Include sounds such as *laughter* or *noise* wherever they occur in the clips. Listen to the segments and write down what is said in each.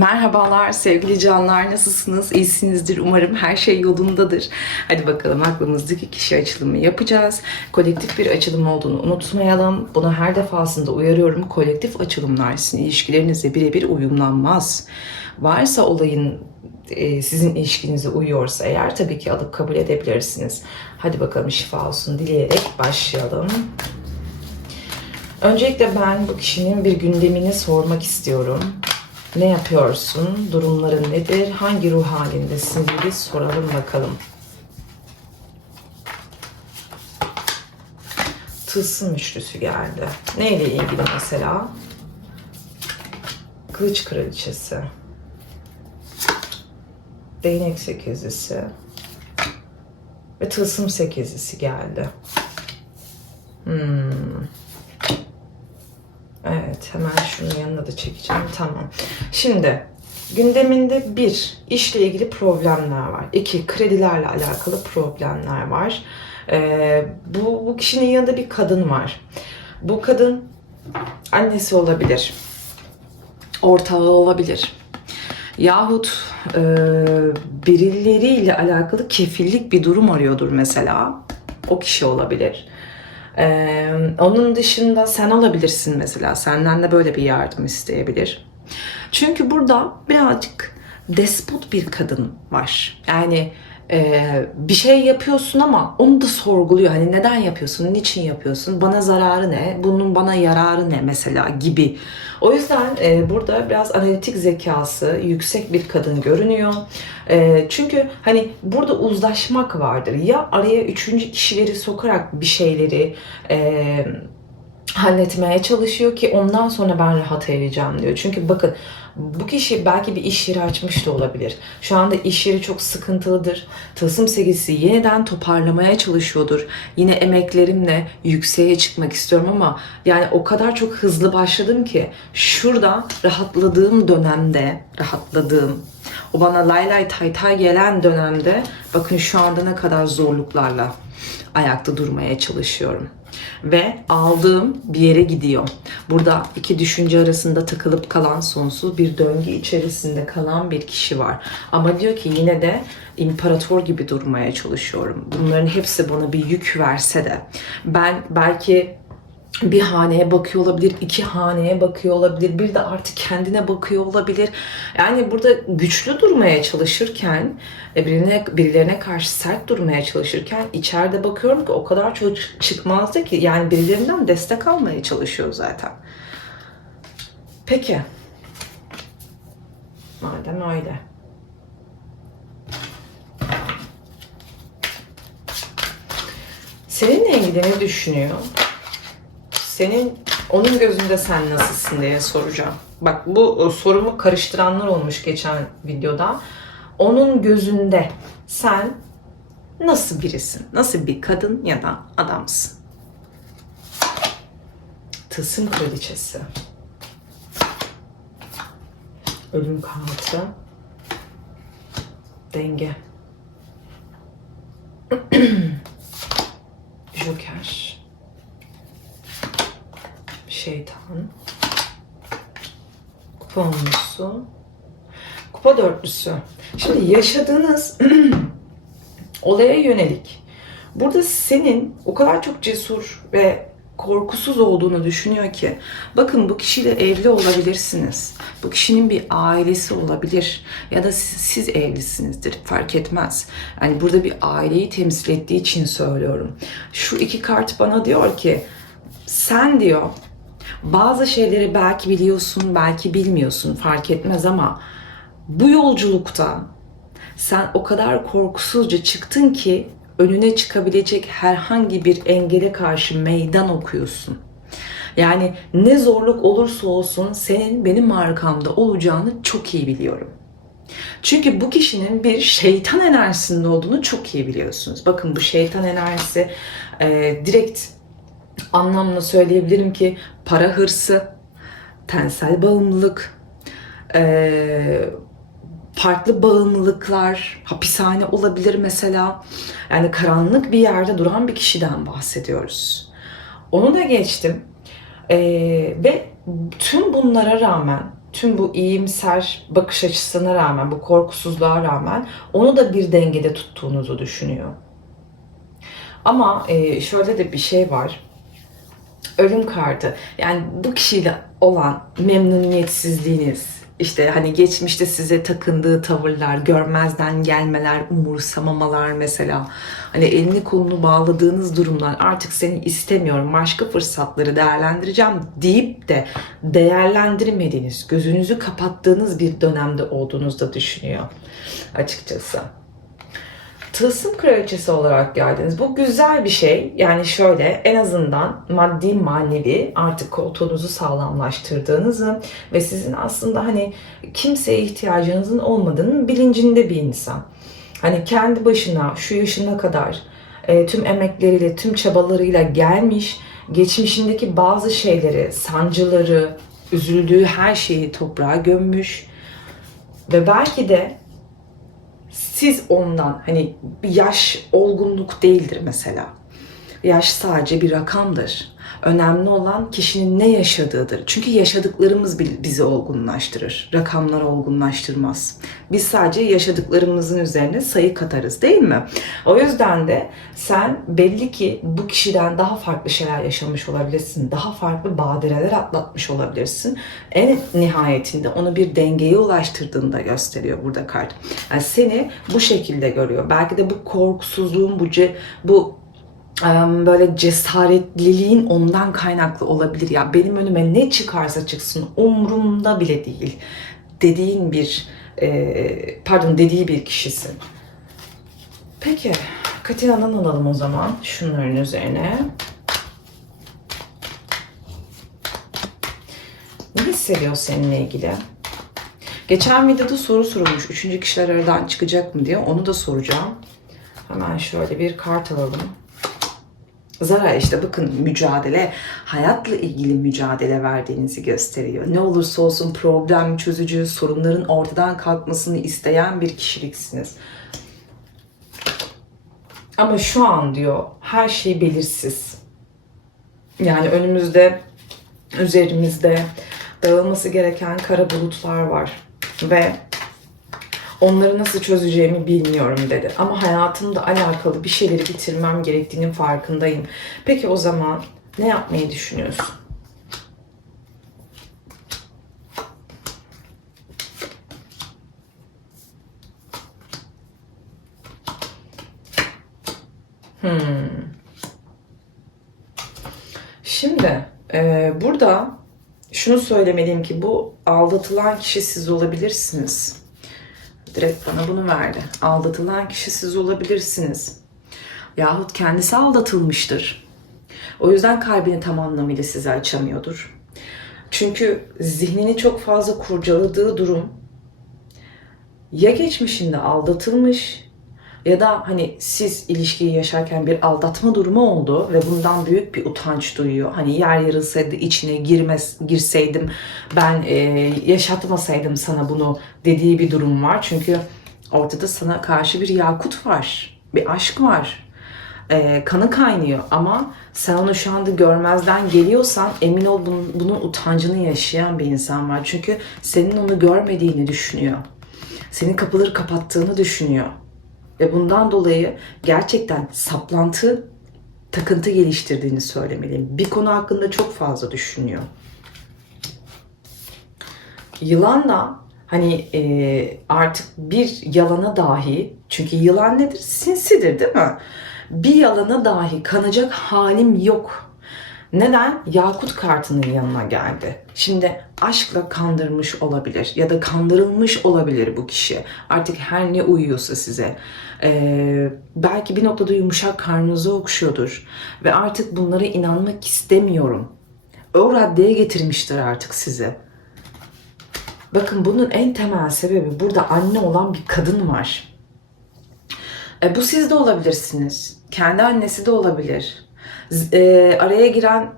Merhabalar sevgili canlar nasılsınız? İyisinizdir umarım her şey yolundadır. Hadi bakalım aklımızdaki kişi açılımı yapacağız. Kolektif bir açılım olduğunu unutmayalım. Bunu her defasında uyarıyorum. Kolektif açılımlar sizin ilişkilerinizle birebir uyumlanmaz. Varsa olayın e, sizin ilişkinize uyuyorsa eğer tabii ki alıp kabul edebilirsiniz. Hadi bakalım şifa olsun dileyerek başlayalım. Öncelikle ben bu kişinin bir gündemini sormak istiyorum. Ne yapıyorsun? Durumların nedir? Hangi ruh halindesin diye soralım bakalım. Tılsım üçlüsü geldi. Neyle ilgili mesela? Kılıç kraliçesi. Değnek sekizlisi. Ve tılsım sekizlisi geldi. Hmm. Evet hemen şunun yanına da çekeceğim. Tamam. Şimdi gündeminde bir işle ilgili problemler var. İki kredilerle alakalı problemler var. Ee, bu, bu kişinin yanında bir kadın var. Bu kadın annesi olabilir. Ortağı olabilir. Yahut e, birileriyle alakalı kefillik bir durum arıyordur mesela. O kişi olabilir. Ee, onun dışında sen olabilirsin mesela. Senden de böyle bir yardım isteyebilir. Çünkü burada birazcık despot bir kadın var. Yani e, bir şey yapıyorsun ama onu da sorguluyor. Hani neden yapıyorsun, niçin yapıyorsun, bana zararı ne, bunun bana yararı ne mesela gibi. O yüzden e, burada biraz analitik zekası yüksek bir kadın görünüyor. E, çünkü hani burada uzlaşmak vardır. Ya araya üçüncü kişileri sokarak bir şeyleri e, halletmeye çalışıyor ki ondan sonra ben rahat edeceğim diyor. Çünkü bakın bu kişi belki bir iş yeri açmış da olabilir. Şu anda iş yeri çok sıkıntılıdır. Tılsım segisi yeniden toparlamaya çalışıyordur. Yine emeklerimle yükseğe çıkmak istiyorum ama yani o kadar çok hızlı başladım ki şurada rahatladığım dönemde, rahatladığım, o bana lay lay tay tay gelen dönemde bakın şu anda ne kadar zorluklarla ayakta durmaya çalışıyorum ve aldığım bir yere gidiyor. Burada iki düşünce arasında takılıp kalan sonsuz bir döngü içerisinde kalan bir kişi var. Ama diyor ki yine de imparator gibi durmaya çalışıyorum. Bunların hepsi bana bir yük verse de ben belki bir haneye bakıyor olabilir, iki haneye bakıyor olabilir, bir de artık kendine bakıyor olabilir. Yani burada güçlü durmaya çalışırken, e, birine, birilerine karşı sert durmaya çalışırken içeride bakıyorum ki o kadar çok çıkmazdı ki yani birilerinden destek almaya çalışıyor zaten. Peki. Madem öyle. Seninle ilgili ne düşünüyor? Senin onun gözünde sen nasılsın diye soracağım. Bak bu e, sorumu karıştıranlar olmuş geçen videoda. Onun gözünde sen nasıl birisin? Nasıl bir kadın ya da adamsın? Tılsım kraliçesi. Ölüm kartı. Denge. *clears throat* Joker şeytan. Kupa onlusu. Kupa dörtlüsü. Şimdi yaşadığınız *clears throat* olaya yönelik. Burada senin o kadar çok cesur ve korkusuz olduğunu düşünüyor ki bakın bu kişiyle evli olabilirsiniz. Bu kişinin bir ailesi olabilir ya da siz, siz evlisinizdir fark etmez. Yani burada bir aileyi temsil ettiği için söylüyorum. Şu iki kart bana diyor ki sen diyor bazı şeyleri belki biliyorsun, belki bilmiyorsun, fark etmez ama bu yolculukta sen o kadar korkusuzca çıktın ki önüne çıkabilecek herhangi bir engele karşı meydan okuyorsun. Yani ne zorluk olursa olsun senin benim arkamda olacağını çok iyi biliyorum. Çünkü bu kişinin bir şeytan enerjisinde olduğunu çok iyi biliyorsunuz. Bakın bu şeytan enerjisi e, direkt anlamla söyleyebilirim ki para hırsı, tensel bağımlılık, e, farklı bağımlılıklar, hapishane olabilir mesela. Yani karanlık bir yerde duran bir kişiden bahsediyoruz. Onu da geçtim. E, ve tüm bunlara rağmen tüm bu iyimser bakış açısına rağmen, bu korkusuzluğa rağmen onu da bir dengede tuttuğunuzu düşünüyor. Ama e, şöyle de bir şey var. Ölüm kartı. Yani bu kişiyle olan memnuniyetsizliğiniz, işte hani geçmişte size takındığı tavırlar, görmezden gelmeler, umursamamalar mesela. Hani elini kolunu bağladığınız durumlar artık seni istemiyorum, başka fırsatları değerlendireceğim deyip de değerlendirmediğiniz, gözünüzü kapattığınız bir dönemde olduğunuzu da düşünüyor açıkçası. Tılsım kraliçesi olarak geldiniz. Bu güzel bir şey. Yani şöyle en azından maddi manevi artık koltuğunuzu sağlamlaştırdığınızı ve sizin aslında hani kimseye ihtiyacınızın olmadığının bilincinde bir insan. Hani kendi başına şu yaşına kadar e, tüm emekleriyle, tüm çabalarıyla gelmiş, geçmişindeki bazı şeyleri, sancıları, üzüldüğü her şeyi toprağa gömmüş ve belki de siz ondan hani yaş olgunluk değildir mesela. Yaş sadece bir rakamdır. Önemli olan kişinin ne yaşadığıdır. Çünkü yaşadıklarımız bi- bizi olgunlaştırır. Rakamlar olgunlaştırmaz. Biz sadece yaşadıklarımızın üzerine sayı katarız değil mi? O yüzden de sen belli ki bu kişiden daha farklı şeyler yaşamış olabilirsin. Daha farklı badireler atlatmış olabilirsin. En nihayetinde onu bir dengeye ulaştırdığını da gösteriyor burada kart. Yani seni bu şekilde görüyor. Belki de bu korkusuzluğun, bu ce- bu böyle cesaretliliğin ondan kaynaklı olabilir. Ya benim önüme ne çıkarsa çıksın umurumda bile değil dediğin bir e, pardon dediği bir kişisin. Peki Katina'dan alalım o zaman şunların üzerine. Ne hissediyor seninle ilgili? Geçen videoda soru sorulmuş. Üçüncü kişiler aradan çıkacak mı diye. Onu da soracağım. Hemen şöyle bir kart alalım. Zara işte bakın mücadele, hayatla ilgili mücadele verdiğinizi gösteriyor. Ne olursa olsun problem çözücü, sorunların ortadan kalkmasını isteyen bir kişiliksiniz. Ama şu an diyor her şey belirsiz. Yani önümüzde, üzerimizde dağılması gereken kara bulutlar var. Ve onları nasıl çözeceğimi bilmiyorum dedi. Ama hayatımda alakalı bir şeyleri bitirmem gerektiğinin farkındayım. Peki o zaman ne yapmayı düşünüyorsun? Hmm. Şimdi e, burada şunu söylemeliyim ki bu aldatılan kişi siz olabilirsiniz. Direkt bana bunu verdi. Aldatılan kişi siz olabilirsiniz. Yahut kendisi aldatılmıştır. O yüzden kalbini tam anlamıyla size açamıyordur. Çünkü zihnini çok fazla kurcaladığı durum ya geçmişinde aldatılmış ya da hani siz ilişkiyi yaşarken bir aldatma durumu oldu ve bundan büyük bir utanç duyuyor. Hani yer yarılsaydı içine girmez, girseydim ben e, yaşatmasaydım sana bunu dediği bir durum var. Çünkü ortada sana karşı bir yakut var, bir aşk var. E, kanı kaynıyor ama sen onu şu anda görmezden geliyorsan emin ol bunun, bunun utancını yaşayan bir insan var. Çünkü senin onu görmediğini düşünüyor. Senin kapıları kapattığını düşünüyor. Ve bundan dolayı gerçekten saplantı, takıntı geliştirdiğini söylemeliyim. Bir konu hakkında çok fazla düşünüyor. Yılanla hani e, artık bir yalana dahi, çünkü yılan nedir? Sinsidir değil mi? Bir yalana dahi kanacak halim yok. Neden? Yakut kartının yanına geldi. Şimdi aşkla kandırmış olabilir ya da kandırılmış olabilir bu kişi. Artık her ne uyuyorsa size. Ee, belki bir noktada yumuşak karnınızı okşuyordur. Ve artık bunlara inanmak istemiyorum. O raddeye getirmiştir artık sizi. Bakın bunun en temel sebebi burada anne olan bir kadın var. E, bu siz de olabilirsiniz. Kendi annesi de olabilir. E, araya giren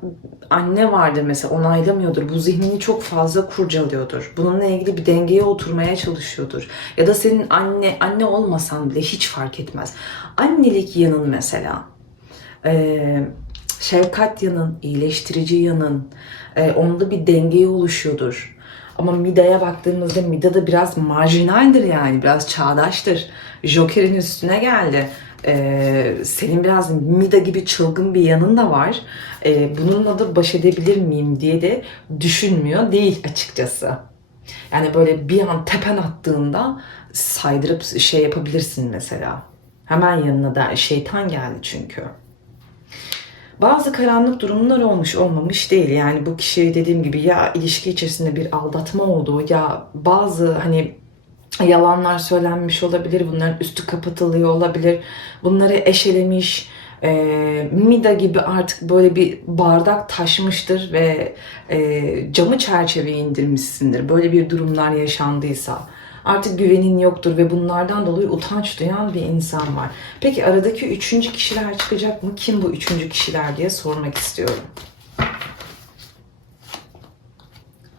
anne vardır mesela onaylamıyordur. Bu zihnini çok fazla kurcalıyordur. Bununla ilgili bir dengeye oturmaya çalışıyordur. Ya da senin anne anne olmasan bile hiç fark etmez. Annelik yanın mesela. E, şefkat yanın, iyileştirici yanın, e, onda bir dengeye oluşuyordur. Ama Mida'ya baktığımızda Mida da biraz marjinaldir yani. Biraz çağdaştır. Joker'in üstüne geldi. Ee, senin biraz Mida gibi çılgın bir yanın da var. Ee, bununla da baş edebilir miyim diye de düşünmüyor değil açıkçası. Yani böyle bir an tepen attığında saydırıp şey yapabilirsin mesela. Hemen yanına da şeytan geldi çünkü. Bazı karanlık durumlar olmuş olmamış değil. Yani bu kişi dediğim gibi ya ilişki içerisinde bir aldatma olduğu ya bazı hani yalanlar söylenmiş olabilir. Bunların üstü kapatılıyor olabilir. Bunları eşelemiş. E, Mida gibi artık böyle bir bardak taşmıştır ve e, camı çerçeveye indirmişsindir. Böyle bir durumlar yaşandıysa artık güvenin yoktur ve bunlardan dolayı utanç duyan bir insan var. Peki aradaki üçüncü kişiler çıkacak mı? Kim bu üçüncü kişiler diye sormak istiyorum.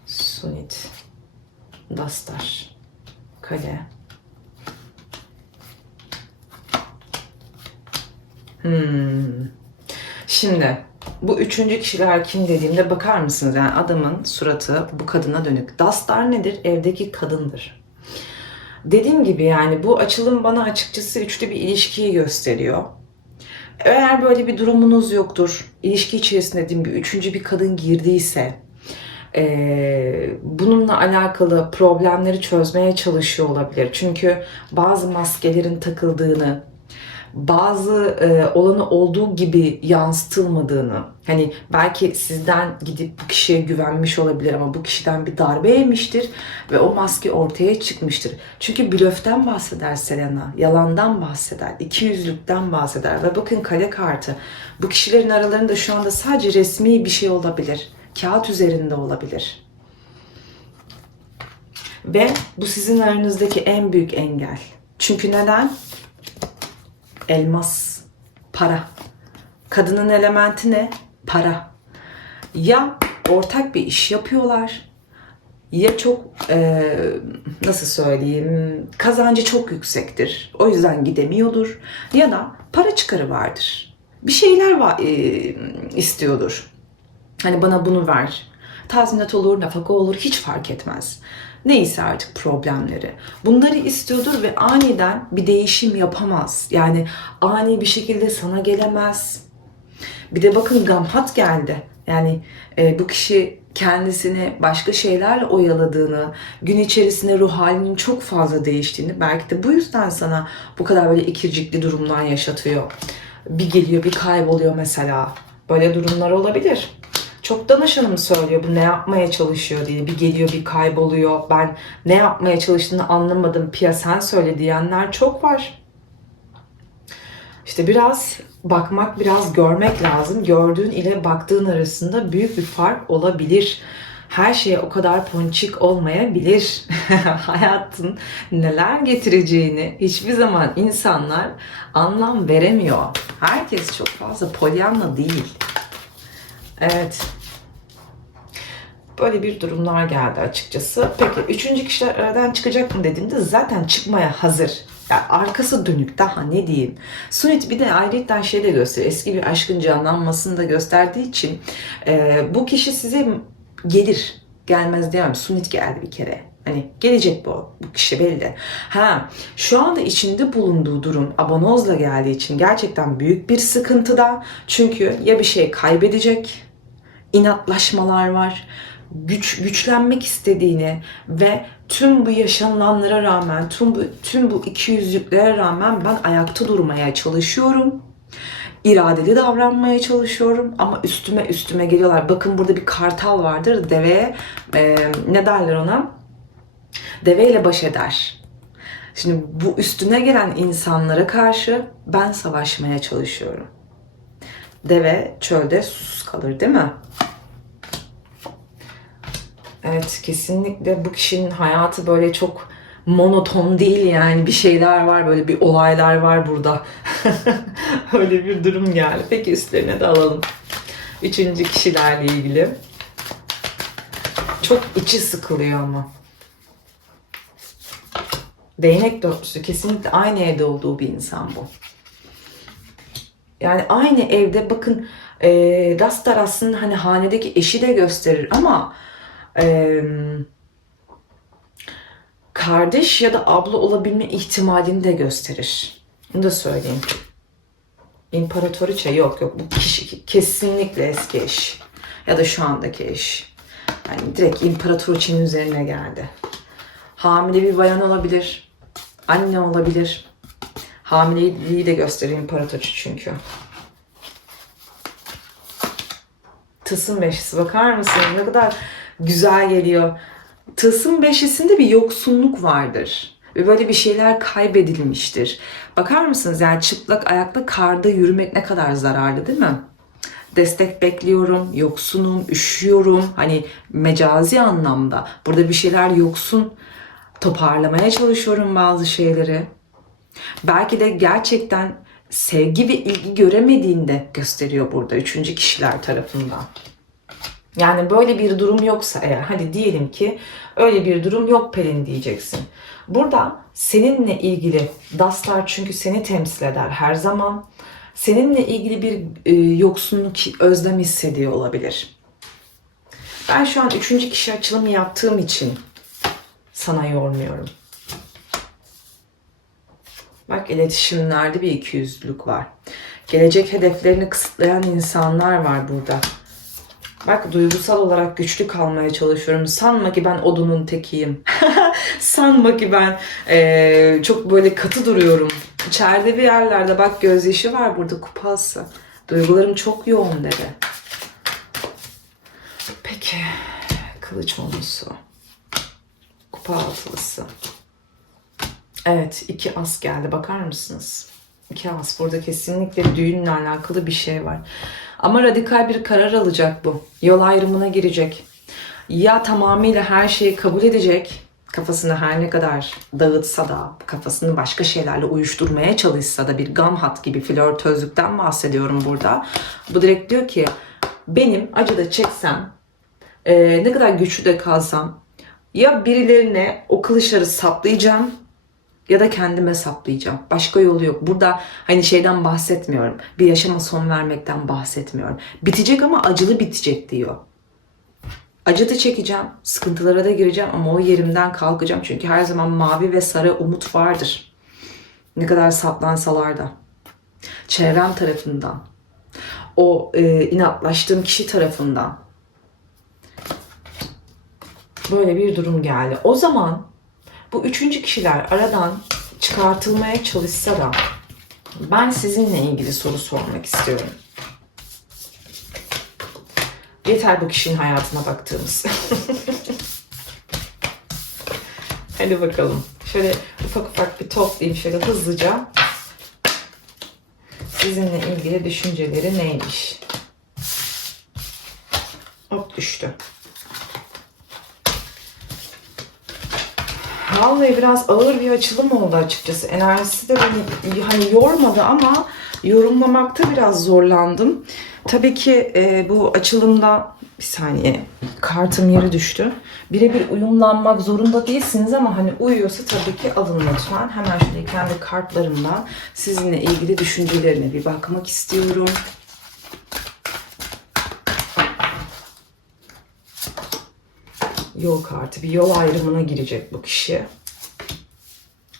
Sunit, Dastar, Kale. Hmm. Şimdi bu üçüncü kişiler kim dediğimde bakar mısınız? Yani adamın suratı bu kadına dönük. Dastar nedir? Evdeki kadındır. Dediğim gibi yani bu açılım bana açıkçası üçlü bir ilişkiyi gösteriyor. Eğer böyle bir durumunuz yoktur, ilişki içerisinde dediğim gibi üçüncü bir kadın girdiyse, eee, bununla alakalı problemleri çözmeye çalışıyor olabilir. Çünkü bazı maskelerin takıldığını, bazı e, olanı olduğu gibi yansıtılmadığını, hani belki sizden gidip bu kişiye güvenmiş olabilir ama bu kişiden bir darbe yemiştir ve o maske ortaya çıkmıştır. Çünkü blöften bahseder Selena, yalandan bahseder, ikiyüzlükten bahseder ve bakın kale kartı. Bu kişilerin aralarında şu anda sadece resmi bir şey olabilir, kağıt üzerinde olabilir. Ve bu sizin aranızdaki en büyük engel. Çünkü neden? elmas, para. Kadının elementi ne? Para. Ya ortak bir iş yapıyorlar ya çok e, nasıl söyleyeyim kazancı çok yüksektir. O yüzden gidemiyordur. Ya da para çıkarı vardır. Bir şeyler var, e, istiyordur. Hani bana bunu ver. Tazminat olur, nafaka olur hiç fark etmez. Neyse artık problemleri. Bunları istiyordur ve aniden bir değişim yapamaz. Yani ani bir şekilde sana gelemez. Bir de bakın Gamhat geldi. Yani e, bu kişi kendisini başka şeylerle oyaladığını, gün içerisinde ruh halinin çok fazla değiştiğini, belki de bu yüzden sana bu kadar böyle ikircikli durumlar yaşatıyor. Bir geliyor, bir kayboluyor mesela. Böyle durumlar olabilir. Çok danışanım söylüyor bu ne yapmaya çalışıyor diye. Bir geliyor bir kayboluyor. Ben ne yapmaya çalıştığını anlamadım. Pia sen söyle diyenler çok var. İşte biraz bakmak, biraz görmek lazım. Gördüğün ile baktığın arasında büyük bir fark olabilir. Her şeye o kadar ponçik olmayabilir. *laughs* Hayatın neler getireceğini hiçbir zaman insanlar anlam veremiyor. Herkes çok fazla polyanla değil. Evet. Böyle bir durumlar geldi açıkçası. Peki üçüncü kişiler aradan çıkacak mı dediğimde zaten çıkmaya hazır. Yani arkası dönük daha ne diyeyim. Sunit bir de ayrıca şey de gösteriyor. Eski bir aşkın canlanmasını da gösterdiği için e, bu kişi size gelir. Gelmez diyemem. Sunit geldi bir kere. Hani gelecek bu, bu kişi belli. Ha, şu anda içinde bulunduğu durum abanozla geldiği için gerçekten büyük bir sıkıntıda. Çünkü ya bir şey kaybedecek, inatlaşmalar var, güç güçlenmek istediğini ve tüm bu yaşananlara rağmen, tüm bu tüm bu ikiyüzlüklere rağmen ben ayakta durmaya çalışıyorum. İradeli davranmaya çalışıyorum ama üstüme üstüme geliyorlar. Bakın burada bir kartal vardır. Deveye e, ne derler ona? Deveyle baş eder. Şimdi bu üstüne gelen insanlara karşı ben savaşmaya çalışıyorum. Deve çölde susuz kalır değil mi? Evet kesinlikle bu kişinin hayatı böyle çok monoton değil yani bir şeyler var böyle bir olaylar var burada. *laughs* Öyle bir durum geldi. Peki üstlerine de alalım. Üçüncü kişilerle ilgili. Çok içi sıkılıyor ama. Değnek dörtlüsü kesinlikle aynı evde olduğu bir insan bu. Yani aynı evde bakın e, Rastar aslında hani hanedeki eşi de gösterir ama e, kardeş ya da abla olabilme ihtimalini de gösterir. Bunu da söyleyeyim. İmparatoriçe yok yok bu kişi kesinlikle eski eş. Ya da şu andaki eş. Yani direkt imparatoriçenin üzerine geldi. Hamile bir bayan olabilir. Anne olabilir. Hamileliği de gösteriyor imparatoriçe çünkü. Tılsım beşisi bakar mısınız? Ne kadar güzel geliyor. Tılsım beşisinde bir yoksunluk vardır. Ve böyle bir şeyler kaybedilmiştir. Bakar mısınız? Yani çıplak ayakla karda yürümek ne kadar zararlı değil mi? Destek bekliyorum, yoksunum, üşüyorum. Hani mecazi anlamda. Burada bir şeyler yoksun. Toparlamaya çalışıyorum bazı şeyleri. Belki de gerçekten sevgi ve ilgi göremediğinde gösteriyor burada üçüncü kişiler tarafından. Yani böyle bir durum yoksa eğer hadi diyelim ki öyle bir durum yok Pelin diyeceksin. Burada seninle ilgili Dastar çünkü seni temsil eder her zaman. Seninle ilgili bir e, yoksunluk, özlem hissediyor olabilir. Ben şu an üçüncü kişi açılımı yaptığım için sana yormuyorum. Bak iletişimlerde bir ikiyüzlülük var. Gelecek hedeflerini kısıtlayan insanlar var burada. Bak duygusal olarak güçlü kalmaya çalışıyorum. Sanma ki ben odunun tekiyim. *laughs* Sanma ki ben eee, çok böyle katı duruyorum. İçeride bir yerlerde bak gözyaşı var burada kupası. Duygularım çok yoğun dedi. Peki kılıç onlusu. Kupa. Evet, iki as geldi. Bakar mısınız? İki as. Burada kesinlikle düğünle alakalı bir şey var. Ama radikal bir karar alacak bu. Yol ayrımına girecek. Ya tamamıyla her şeyi kabul edecek. Kafasını her ne kadar dağıtsa da, kafasını başka şeylerle uyuşturmaya çalışsa da bir gamhat gibi flörtözlükten bahsediyorum burada. Bu direkt diyor ki benim acıda çeksem, e, ne kadar güçlü de kalsam ya birilerine o kılıçları saplayacağım ya da kendime saplayacağım. Başka yolu yok. Burada hani şeyden bahsetmiyorum. Bir yaşama son vermekten bahsetmiyorum. Bitecek ama acılı bitecek diyor. Acı da çekeceğim, sıkıntılara da gireceğim ama o yerimden kalkacağım. Çünkü her zaman mavi ve sarı umut vardır. Ne kadar saplansalar da. Çevrem tarafından, o e, inatlaştığım kişi tarafından böyle bir durum geldi. O zaman bu üçüncü kişiler aradan çıkartılmaya çalışsa da ben sizinle ilgili soru sormak istiyorum. Yeter bu kişinin hayatına baktığımız. *laughs* Hadi bakalım. Şöyle ufak ufak bir toplayayım şöyle hızlıca. Sizinle ilgili düşünceleri neymiş? Hop düştü. Vallahi biraz ağır bir açılım oldu açıkçası. Enerjisi de beni hani yormadı ama yorumlamakta biraz zorlandım. Tabii ki e, bu açılımda bir saniye kartım yere düştü. Birebir uyumlanmak zorunda değilsiniz ama hani uyuyorsa tabii ki alın lütfen. Hemen şöyle kendi kartlarımdan sizinle ilgili düşüncelerine bir bakmak istiyorum. Yol kartı. Bir yol ayrımına girecek bu kişi.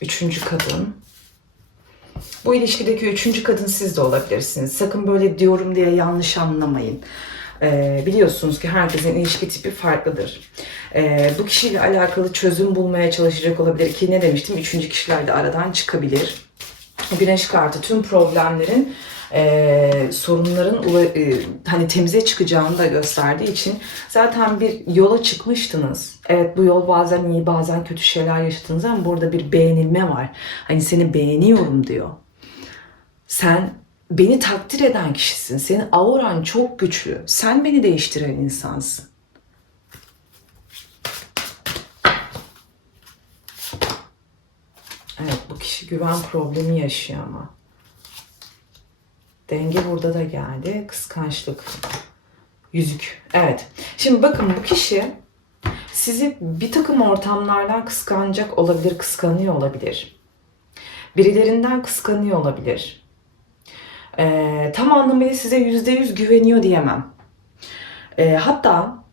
Üçüncü kadın. Bu ilişkideki üçüncü kadın siz de olabilirsiniz. Sakın böyle diyorum diye yanlış anlamayın. Ee, biliyorsunuz ki herkesin ilişki tipi farklıdır. Ee, bu kişiyle alakalı çözüm bulmaya çalışacak olabilir ki ne demiştim? Üçüncü kişiler de aradan çıkabilir. Güneş kartı tüm problemlerin e, sorunların e, hani temize çıkacağını da gösterdiği için zaten bir yola çıkmıştınız. Evet bu yol bazen iyi bazen kötü şeyler yaşadınız ama burada bir beğenilme var. Hani seni beğeniyorum diyor. Sen beni takdir eden kişisin. Senin auran çok güçlü. Sen beni değiştiren insansın. Evet bu kişi güven problemi yaşıyor ama. Denge burada da geldi. Kıskançlık. Yüzük. Evet. Şimdi bakın bu kişi sizi bir takım ortamlardan kıskanacak olabilir, kıskanıyor olabilir. Birilerinden kıskanıyor olabilir. Ee, tam anlamıyla size yüzde yüz güveniyor diyemem. Ee, hatta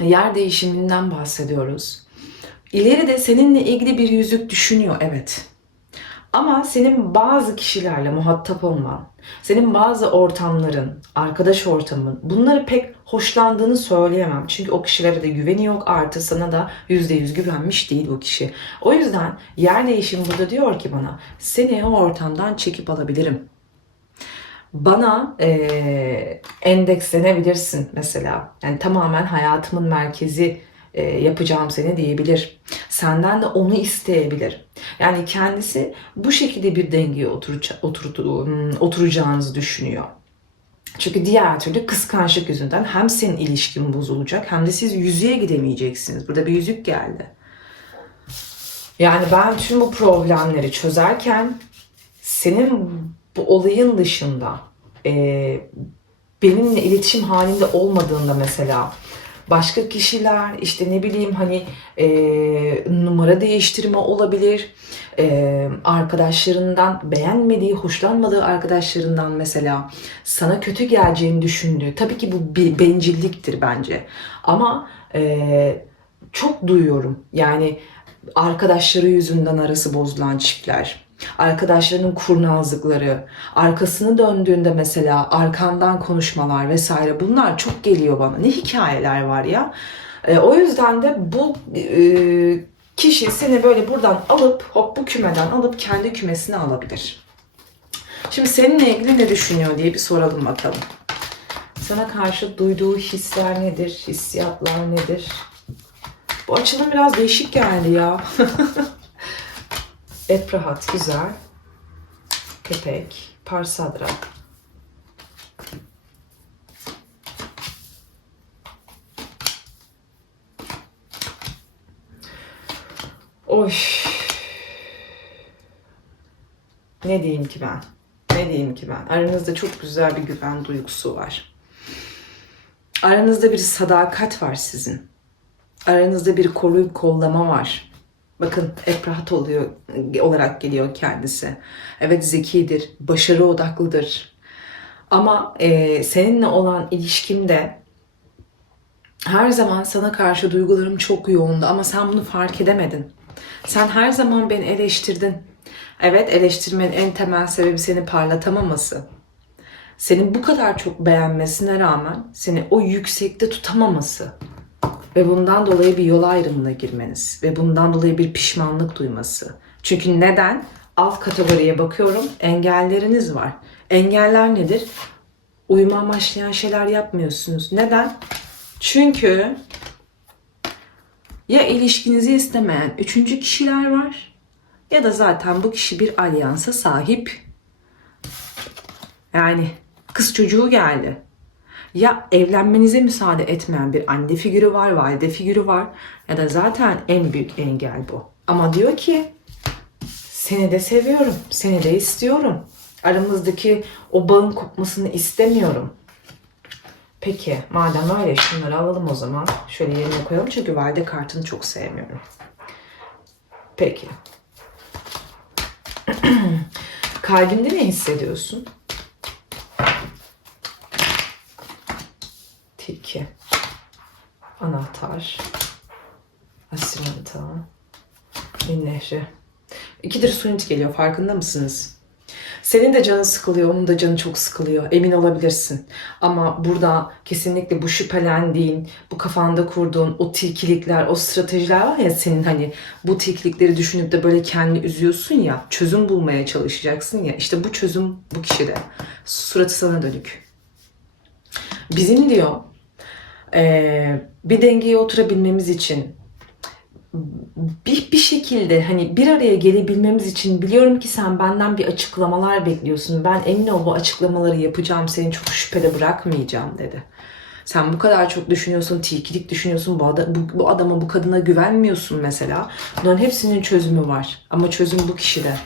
yer değişiminden bahsediyoruz. İleride seninle ilgili bir yüzük düşünüyor evet. Ama senin bazı kişilerle muhatap olman, senin bazı ortamların, arkadaş ortamın bunları pek hoşlandığını söyleyemem. Çünkü o kişilere de güveni yok artı sana da %100 güvenmiş değil o kişi. O yüzden yer değişim burada diyor ki bana seni o ortamdan çekip alabilirim. Bana eee endekslenebilirsin mesela. Yani tamamen hayatımın merkezi e, yapacağım seni diyebilir. Senden de onu isteyebilir. Yani kendisi bu şekilde bir dengeye oturuca- oturtu- hmm, oturacağınızı düşünüyor. Çünkü diğer türlü kıskançlık yüzünden hem senin ilişkin bozulacak hem de siz yüzüğe gidemeyeceksiniz. Burada bir yüzük geldi. Yani ben tüm bu problemleri çözerken senin bu olayın dışında e, benimle iletişim halinde olmadığında mesela başka kişiler işte ne bileyim hani e, numara değiştirme olabilir. E, arkadaşlarından beğenmediği hoşlanmadığı arkadaşlarından mesela sana kötü geleceğini düşündüğü tabii ki bu bir bencilliktir bence. Ama e, çok duyuyorum. Yani arkadaşları yüzünden arası bozulan çiftler arkadaşlarının kurnazlıkları, arkasını döndüğünde mesela arkandan konuşmalar vesaire bunlar çok geliyor bana. Ne hikayeler var ya. E, o yüzden de bu e, kişi seni böyle buradan alıp hop bu kümeden alıp kendi kümesine alabilir. Şimdi seninle ilgili ne düşünüyor diye bir soralım bakalım. Sana karşı duyduğu hisler nedir? Hissiyatlar nedir? Bu açılım biraz değişik geldi ya. *laughs* Eprahat güzel. Köpek. Parsadra. Oy. Ne diyeyim ki ben? Ne diyeyim ki ben? Aranızda çok güzel bir güven duygusu var. Aranızda bir sadakat var sizin. Aranızda bir koruyup kollama var. Bakın hep rahat oluyor olarak geliyor kendisi. Evet zekidir, başarı odaklıdır. Ama e, seninle olan ilişkimde her zaman sana karşı duygularım çok yoğundu ama sen bunu fark edemedin. Sen her zaman beni eleştirdin. Evet eleştirmenin en temel sebebi seni parlatamaması. Seni bu kadar çok beğenmesine rağmen seni o yüksekte tutamaması ve bundan dolayı bir yol ayrımına girmeniz ve bundan dolayı bir pişmanlık duyması. Çünkü neden? Alt kategoriye bakıyorum. Engelleriniz var. Engeller nedir? Uyuma amaçlayan şeyler yapmıyorsunuz. Neden? Çünkü ya ilişkinizi istemeyen üçüncü kişiler var ya da zaten bu kişi bir alyansa sahip. Yani kız çocuğu geldi ya evlenmenize müsaade etmeyen bir anne figürü var, valide figürü var ya da zaten en büyük engel bu. Ama diyor ki seni de seviyorum, seni de istiyorum. Aramızdaki o bağın kopmasını istemiyorum. Peki madem öyle şunları alalım o zaman. Şöyle yerine koyalım çünkü valide kartını çok sevmiyorum. Peki. *clears throat* Kalbinde ne hissediyorsun? Tilki, anahtar, asimanta, Nil Nehri. İkidir sunit geliyor farkında mısınız? Senin de canın sıkılıyor, onun da canı çok sıkılıyor. Emin olabilirsin. Ama burada kesinlikle bu şüphelendiğin, bu kafanda kurduğun o tilkilikler, o stratejiler var ya senin hani bu tilkilikleri düşünüp de böyle kendini üzüyorsun ya, çözüm bulmaya çalışacaksın ya. İşte bu çözüm bu kişide. Suratı sana dönük. Bizim diyor e, bir dengeye oturabilmemiz için bir, bir şekilde hani bir araya gelebilmemiz için biliyorum ki sen benden bir açıklamalar bekliyorsun. Ben emin ol bu açıklamaları yapacağım. Seni çok şüphede bırakmayacağım dedi. Sen bu kadar çok düşünüyorsun, tilkilik düşünüyorsun, bu, adam, bu, bu adama, bu kadına güvenmiyorsun mesela. Bunların hepsinin çözümü var. Ama çözüm bu kişide.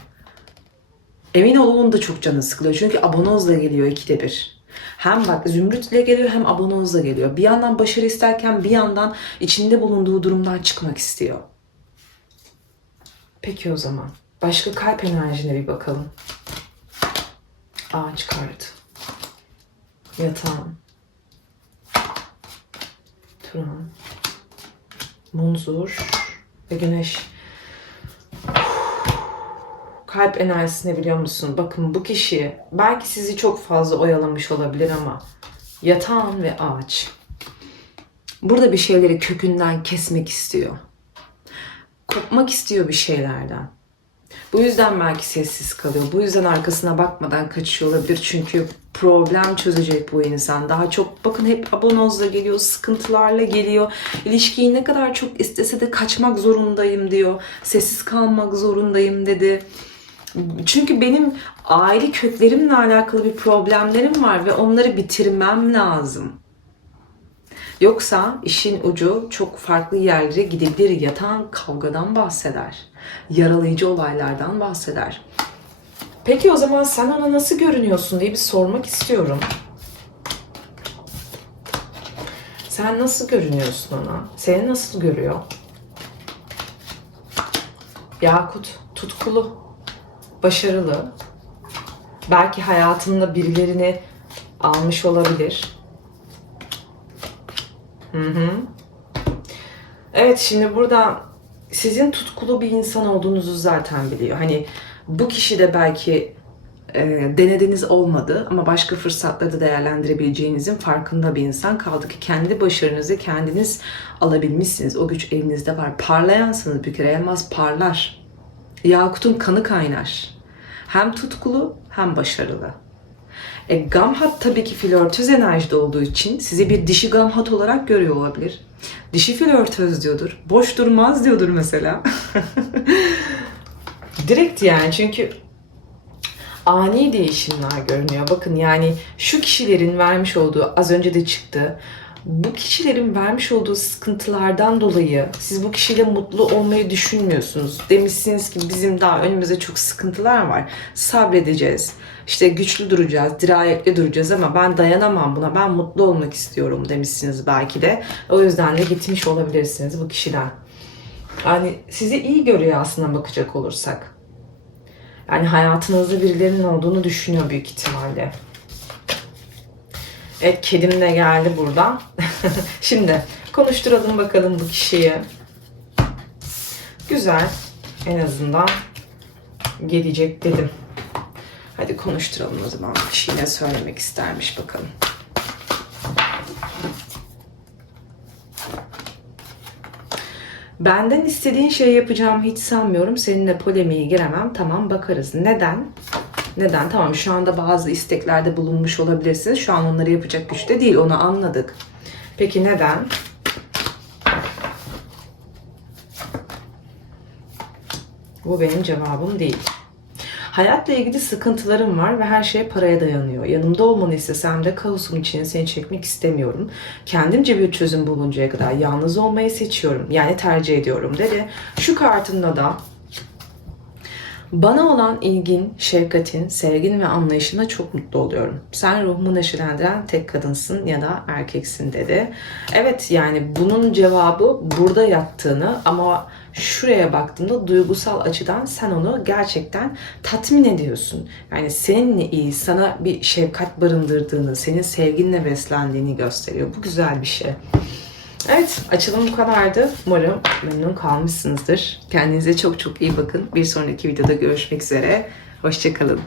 Emin ol onun da çok canı sıkılıyor. Çünkü abonozla geliyor ikide bir. Hem bak zümrütle geliyor hem abonozla geliyor. Bir yandan başarı isterken bir yandan içinde bulunduğu durumdan çıkmak istiyor. Peki o zaman. Başka kalp enerjine bir bakalım. Ağaç kartı. Yatağın. Turan. Munzur. ve güneş. Kalp enerjisini biliyor musun? Bakın bu kişi belki sizi çok fazla oyalamış olabilir ama yatağın ve ağaç. Burada bir şeyleri kökünden kesmek istiyor. Kopmak istiyor bir şeylerden. Bu yüzden belki sessiz kalıyor. Bu yüzden arkasına bakmadan kaçıyor olabilir. Çünkü problem çözecek bu insan. Daha çok bakın hep abonozla geliyor, sıkıntılarla geliyor. İlişkiyi ne kadar çok istese de kaçmak zorundayım diyor. Sessiz kalmak zorundayım dedi. Çünkü benim aile köklerimle alakalı bir problemlerim var ve onları bitirmem lazım. Yoksa işin ucu çok farklı yerlere gidebilir. Yatan kavgadan bahseder. Yaralayıcı olaylardan bahseder. Peki o zaman sen ona nasıl görünüyorsun diye bir sormak istiyorum. Sen nasıl görünüyorsun ona? Seni nasıl görüyor? Yakut, tutkulu, başarılı. Belki hayatında birilerini almış olabilir. Hı hı. Evet şimdi burada sizin tutkulu bir insan olduğunuzu zaten biliyor. Hani bu kişi de belki e, denediniz olmadı ama başka fırsatları da değerlendirebileceğinizin farkında bir insan. Kaldı ki kendi başarınızı kendiniz alabilmişsiniz. O güç elinizde var. Parlayansınız bir kere. Elmas parlar. Yakut'un kanı kaynar. Hem tutkulu hem başarılı. E, Gamhat tabii ki flörtöz enerjide olduğu için sizi bir dişi Gamhat olarak görüyor olabilir. Dişi flörtöz diyordur. Boş durmaz diyordur mesela. *laughs* Direkt yani çünkü ani değişimler görünüyor. Bakın yani şu kişilerin vermiş olduğu az önce de çıktı. Bu kişilerin vermiş olduğu sıkıntılardan dolayı siz bu kişiyle mutlu olmayı düşünmüyorsunuz. Demişsiniz ki bizim daha önümüzde çok sıkıntılar var. Sabredeceğiz. İşte güçlü duracağız, dirayetli duracağız ama ben dayanamam buna. Ben mutlu olmak istiyorum demişsiniz belki de. O yüzden de gitmiş olabilirsiniz bu kişiden. Yani sizi iyi görüyor aslında bakacak olursak. Yani hayatınızda birilerinin olduğunu düşünüyor büyük ihtimalle. Evet kedim de geldi buradan. *laughs* Şimdi konuşturalım bakalım bu kişiyi. Güzel. En azından gelecek dedim. Hadi konuşturalım o zaman. Bu kişi ne söylemek istermiş bakalım. Benden istediğin şeyi yapacağım hiç sanmıyorum. Seninle polemiğe giremem. Tamam bakarız. Neden? Neden? Tamam şu anda bazı isteklerde bulunmuş olabilirsiniz. Şu an onları yapacak güçte değil. Onu anladık. Peki neden? Bu benim cevabım değil. Hayatla ilgili sıkıntılarım var ve her şey paraya dayanıyor. Yanımda olmanı istesem de kaosun içine seni çekmek istemiyorum. Kendimce bir çözüm buluncaya kadar yalnız olmayı seçiyorum. Yani tercih ediyorum dedi. Şu kartında da bana olan ilgin, şefkatin, sevgin ve anlayışına çok mutlu oluyorum. Sen ruhumu neşelendiren tek kadınsın ya da erkeksin dedi. Evet yani bunun cevabı burada yattığını ama şuraya baktığında duygusal açıdan sen onu gerçekten tatmin ediyorsun. Yani seninle iyi, sana bir şefkat barındırdığını, senin sevginle beslendiğini gösteriyor. Bu güzel bir şey. Evet, açılım bu kadardı. Umarım memnun kalmışsınızdır. Kendinize çok çok iyi bakın. Bir sonraki videoda görüşmek üzere. Hoşçakalın.